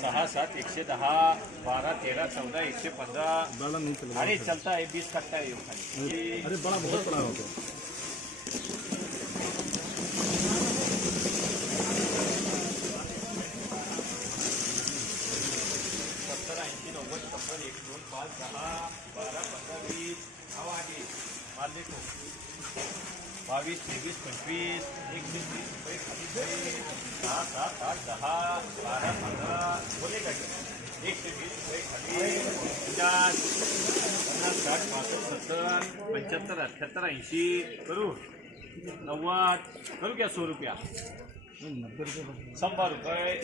सहा सात एकशे दहा बारा तेरा चौदा एकशे पंधरा अरे चलता है बीस कट्टा है ये खाली अरे बड़ा बहुत बड़ा हो गया सत्तर ऐंशी नव्वद छप्पन एक दोन पाच दहा बारा पंधरा वीस हवा आधी माल बावीस तेवीस पंचवीस एकवीस वीस रुपये खाली. सहा सात आठ दहा बारा पंधरा बोले का एकशे वीस रुपये खाली पचास पन्नास साठ पासष्ट सत्तर पंच्याहत्तर अठ्ठ्याहत्तर ऐंशी करू. नव्वद करू क्या सौ रुपया. शंभर रुपये शंभर रुपये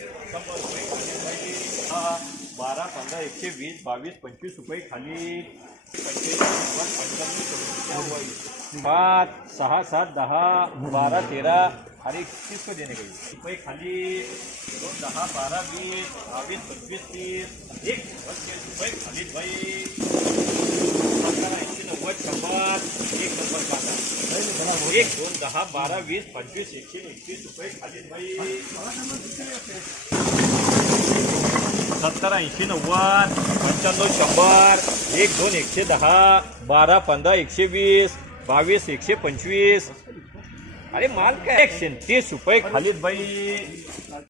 बारा पंधरा एकशे वीस बावीस पंचवीस रुपये खाली. पंचवीस पाच सहा सात दहा बारा तेरा अरे तीस को देने रुपये खाली. दोन दहा बारा वीस बावीस पंचवीस तीस. एक दोन दहा बारा वीस पंचवीस एकशे एकवीस रुपये सत्तर ऐंशी नव्वद पंच्याण्णव शंभर एक दोन एकशे दहा बारा पंधरा एकशे वीस बावीस एकशे पंचवीस अरे माल काय एकशे तीस रुपये खालीत बाई